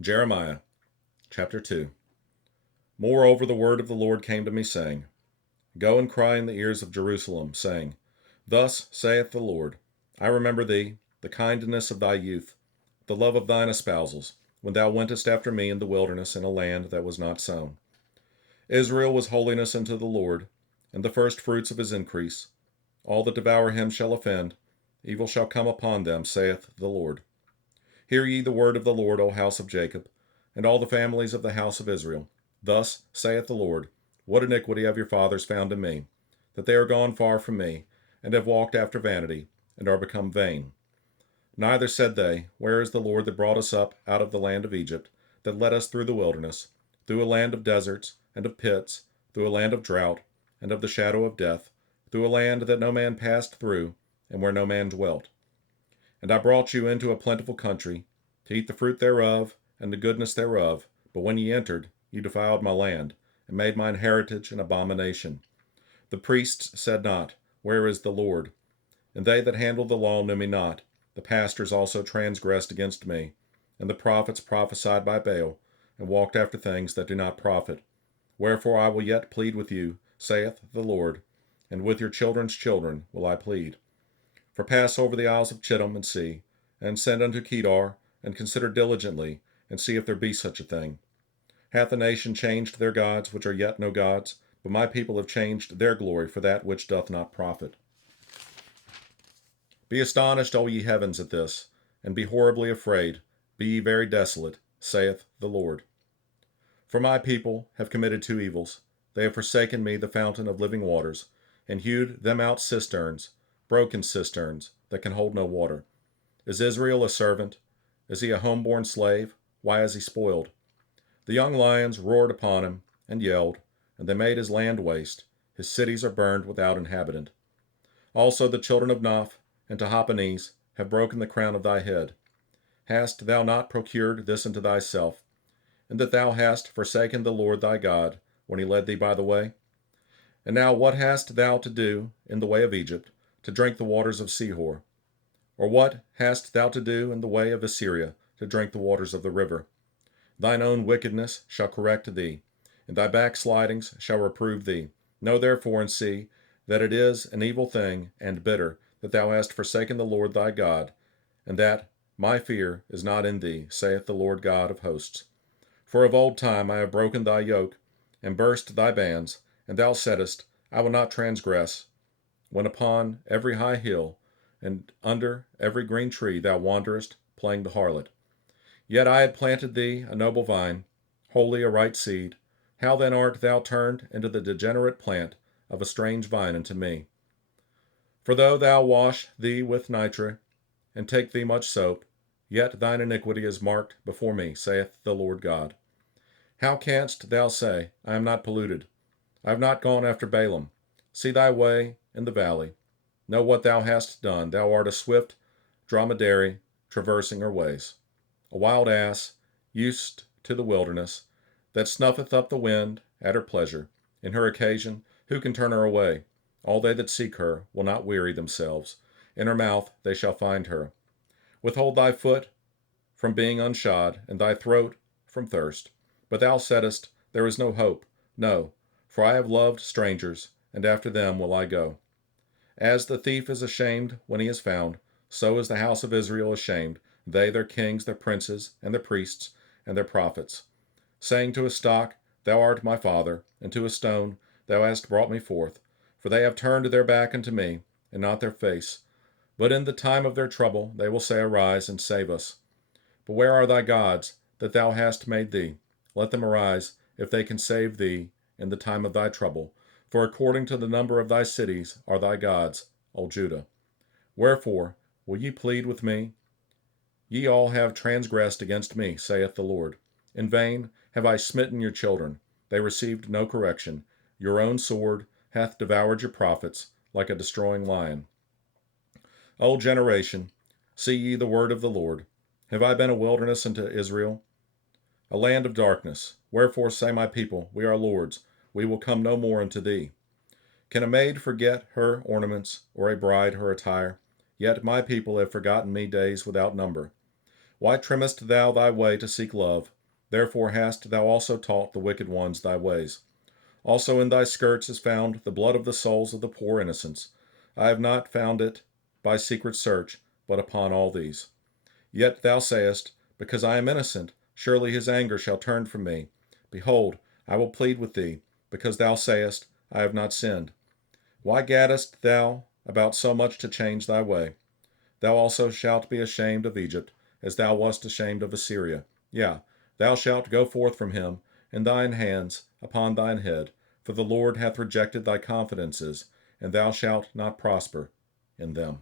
Jeremiah chapter 2. Moreover, the word of the Lord came to me, saying, Go and cry in the ears of Jerusalem, saying, Thus saith the Lord, I remember thee, the kindness of thy youth, the love of thine espousals, when thou wentest after me in the wilderness in a land that was not sown. Israel was holiness unto the Lord, and the first fruits of his increase. All that devour him shall offend, evil shall come upon them, saith the Lord. Hear ye the word of the Lord, O house of Jacob, and all the families of the house of Israel. Thus saith the Lord, What iniquity have your fathers found in me, that they are gone far from me, and have walked after vanity, and are become vain. Neither said they, Where is the Lord that brought us up out of the land of Egypt, that led us through the wilderness, through a land of deserts, and of pits, through a land of drought, and of the shadow of death, through a land that no man passed through, and where no man dwelt? And I brought you into a plentiful country, to eat the fruit thereof, and the goodness thereof. But when ye entered, ye defiled my land, and made mine heritage an abomination. The priests said not, Where is the Lord? And they that handled the law knew me not. The pastors also transgressed against me, and the prophets prophesied by Baal, and walked after things that do not profit. Wherefore I will yet plead with you, saith the Lord, and with your children's children will I plead. For pass over the isles of Chittim, and see, and send unto Kedar, and consider diligently, and see if there be such a thing. Hath a nation changed their gods, which are yet no gods? But my people have changed their glory for that which doth not profit. Be astonished, O ye heavens, at this, and be horribly afraid. Be ye very desolate, saith the Lord. For my people have committed two evils. They have forsaken me, the fountain of living waters, and hewed them out cisterns, broken cisterns, that can hold no water. Is Israel a servant? Is he a home-born slave? Why is he spoiled? The young lions roared upon him, and yelled, and they made his land waste. His cities are burned without inhabitant. Also the children of Noph and Tahpanhes have broken the crown of thy head. Hast thou not procured this unto thyself, and that thou hast forsaken the Lord thy God, when he led thee by the way? And now what hast thou to do in the way of Egypt, to drink the waters of Sihor? Or what hast thou to do in the way of Assyria, to drink the waters of the river? Thine own wickedness shall correct thee, and thy backslidings shall reprove thee. Know therefore and see that it is an evil thing and bitter that thou hast forsaken the Lord thy God, and that my fear is not in thee, saith the Lord God of hosts. For of old time I have broken thy yoke, and burst thy bands, and thou saidst, I will not transgress, when upon every high hill and under every green tree thou wanderest, playing the harlot. Yet I had planted thee a noble vine, wholly a right seed. How then art thou turned into the degenerate plant of a strange vine unto me? For though thou wash thee with nitre, and take thee much soap, yet thine iniquity is marked before me, saith the Lord God. How canst thou say, I am not polluted? I have not gone after Balaam. See thy way in the valley. Know what thou hast done. Thou art a swift dromedary, traversing her ways. A wild ass, used to the wilderness, that snuffeth up the wind at her pleasure. In her occasion, who can turn her away? All they that seek her will not weary themselves. In her mouth they shall find her. Withhold thy foot from being unshod, and thy throat from thirst. But thou saidst, There is no hope. No, for I have loved strangers, and after them will I go. As the thief is ashamed when he is found, so is the house of Israel ashamed, they, their kings, their princes, and their priests, and their prophets, saying to a stock, Thou art my father, and to a stone, Thou hast brought me forth. For they have turned their back unto me, and not their face. But in the time of their trouble they will say, Arise, and save us. But where are thy gods, that thou hast made thee? Let them arise, if they can save thee in the time of thy trouble. For according to the number of thy cities are thy gods, O Judah. Wherefore will ye plead with me? Ye all have transgressed against me, saith the Lord. In vain have I smitten your children. They received no correction. Your own sword hath devoured your prophets, like a destroying lion. O generation, see ye the word of the Lord. Have I been a wilderness unto Israel, a land of darkness? Wherefore say my people, We are lords, we will come no more unto thee. Can a maid forget her ornaments, or a bride her attire? Yet my people have forgotten me days without number. Why trimmest thou thy way to seek love? Therefore hast thou also taught the wicked ones thy ways. Also in thy skirts is found the blood of the souls of the poor innocents. I have not found it by secret search, but upon all these. Yet thou sayest, Because I am innocent, surely his anger shall turn from me. Behold, I will plead with thee, because thou sayest, I have not sinned. Why gaddest thou about so much to change thy way? Thou also shalt be ashamed of Egypt, as thou wast ashamed of Assyria. Yea, thou shalt go forth from him, and thine hands upon thine head, for the Lord hath rejected thy confidences, and thou shalt not prosper in them.